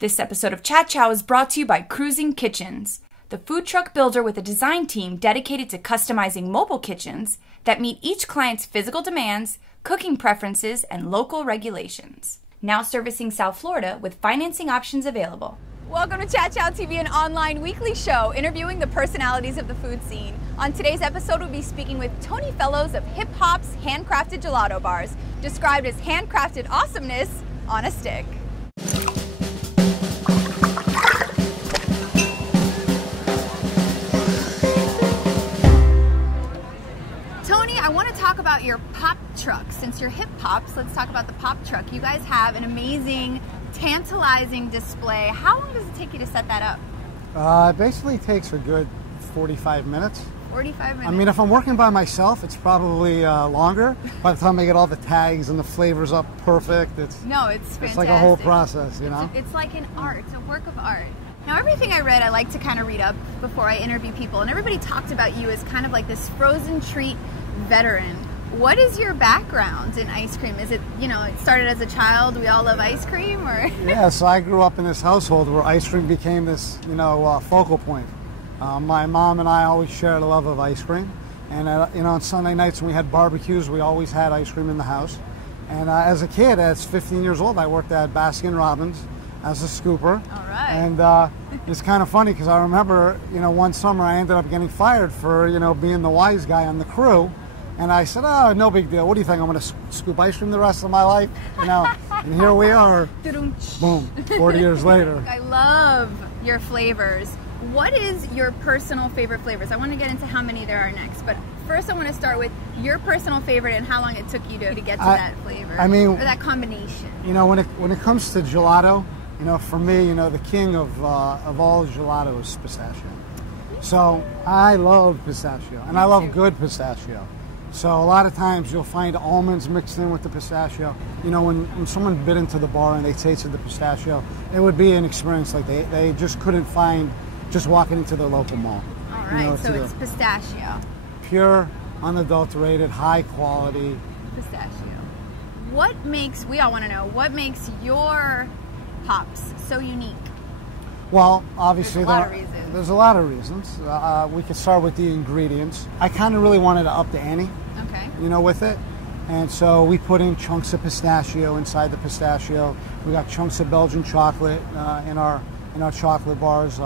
This episode of Chat Chow is brought to you by Cruising Kitchens, the food truck builder with a design team dedicated to customizing mobile kitchens that meet each client's physical demands, cooking preferences, and local regulations. Now servicing South Florida with financing options available. Welcome to Chat Chow TV, an online weekly show interviewing the personalities of the food scene. On today's episode, we'll be speaking with Tony Fellows of HipPOPs handcrafted gelato bars, described as handcrafted awesomeness on a stick. Tony, I want to talk about your pop truck. Since you're HipPOPs, let's talk about the pop truck. You guys have an amazing, tantalizing display. How long does it take you to set that up? It basically takes a good 45 minutes. 45 minutes? I mean, if I'm working by myself, it's probably longer. By the time I get all the tags and the flavors up perfect, it's fantastic. It's like a whole process, you know? It's like an art, a work of art. Now, everything I read, I like to kind of read up before I interview people, and everybody talked about you as kind of like this frozen treat veteran. What is your background in ice cream? Is it, it started as a child, we all love ice cream, or? Yeah, so I grew up in this household where ice cream became this, focal point. My mom and I always shared a love of ice cream. And, on Sunday nights when we had barbecues, we always had ice cream in the house. And as a kid, at 15 years old, I worked at Baskin-Robbins as a scooper. All right. And it's kind of funny because I remember, one summer I ended up getting fired for, being the wise guy on the crew. And I said, oh, no big deal. What do you think? I'm going to scoop ice cream the rest of my life? And here we are, boom, 40 years later. I love your flavors. What is your personal favorite flavors? I want to get into how many there are next, but first I want to start with your personal favorite and how long it took you to get to that flavor, or that combination. When it comes to gelato, for me, the king of all gelato is pistachio. So I love pistachio, and I love good pistachio. So a lot of times you'll find almonds mixed in with the pistachio. When someone bit into the bar and they tasted the pistachio, it would be an experience like they just couldn't find just walking into their local mall. All right, so it's pistachio. Pure, unadulterated, high quality. Pistachio. We all want to know, what makes your pops so unique? Well, obviously there's a lot of reasons. We could start with the ingredients. I kind of really wanted to up the ante, with it. And so we put in chunks of pistachio inside the pistachio. We got chunks of Belgian chocolate in our chocolate bars.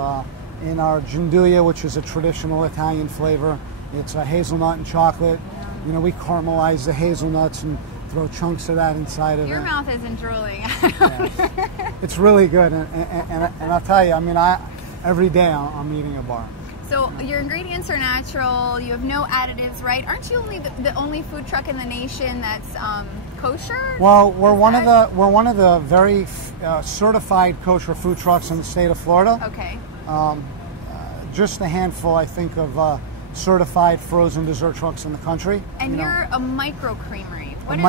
In our gianduja, which is a traditional Italian flavor, it's a hazelnut and chocolate. We caramelize the hazelnuts and throw chunks of that inside of it. Your mouth isn't drooling. Yes. It's really good, and I'll tell you, every day I'm eating a bar. So your ingredients are natural. You have no additives, right? Aren't you the only food truck in the nation that's kosher? Well, we're one of the very certified kosher food trucks in the state of Florida. Okay. Just a handful, I think, of certified frozen dessert trucks in the country. And you're a micro creamery. What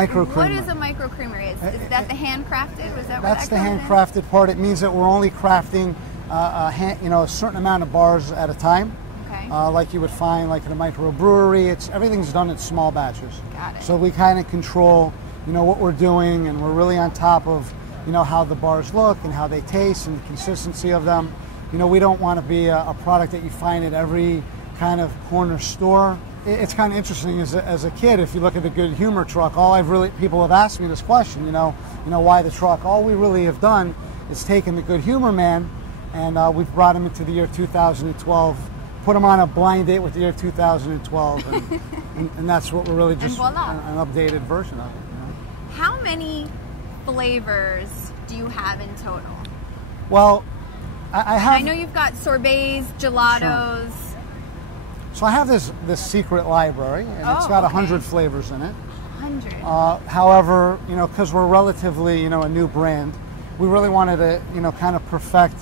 is a micro creamery? Is that the handcrafted? Is that that's the handcrafted part. It means that we're only crafting a certain amount of bars at a time. Okay. Like you would find like in a microbrewery. Everything's done in small batches. Got it. So we kind of control, what we're doing, and we're really on top of, how the bars look and how they taste and the consistency of them. We don't want to be a product that you find at every kind of corner store. It's kind of interesting as a kid, if you look at the Good Humor truck, people have asked me this question, why the truck? All we really have done is taken the Good Humor man and we've brought him into the year 2012, put him on a blind date with the year 2012, and that's what we're really just an updated version of it. How many flavors do you have in total? Well, I know you've got sorbets, gelatos. Sure. So I have this secret library, and it's got 100 flavors in it. 100. However, because we're relatively, a new brand, we really wanted to, kind of perfect,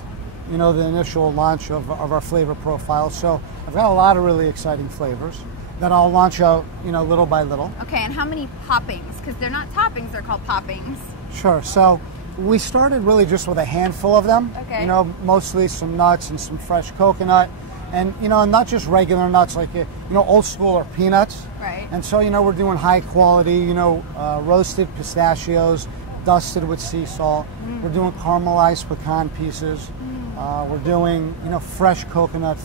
the initial launch of our flavor profile. So I've got a lot of really exciting flavors that I'll launch out, little by little. Okay, and how many poppings? Because they're not toppings, they're called poppings. Sure. So we started really just with a handful of them. Okay. Mostly some nuts and some fresh coconut. And, not just regular nuts like, old school or peanuts. Right. And so, we're doing high quality, roasted pistachios, dusted with sea salt. We're doing caramelized pecan pieces. We're doing, fresh coconut,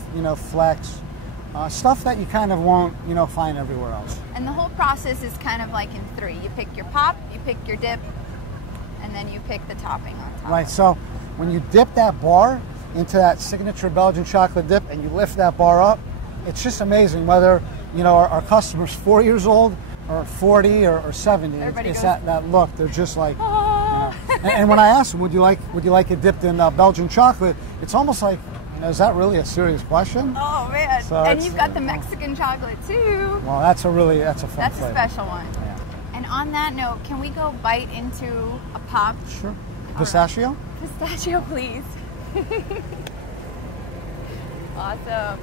flecks. Stuff that you kind of won't, find everywhere else. And the whole process is kind of like in 3. You pick your pop, you pick your dip, and then you pick the topping on top. Right, so when you dip that bar into that signature Belgian chocolate dip and you lift that bar up, it's just amazing whether, our customer's 4 years old or 40 or 70. It's that look. They're just like, and when I ask them, would you like it dipped in Belgian chocolate? It's almost like, is that really a serious question? Oh man! So and you've got the Mexican chocolate too. Well, that's a fun That's flavor. a special one. Yeah. And on that note, can we go bite into a pop? Sure. Pistachio? Pistachio, please. Awesome.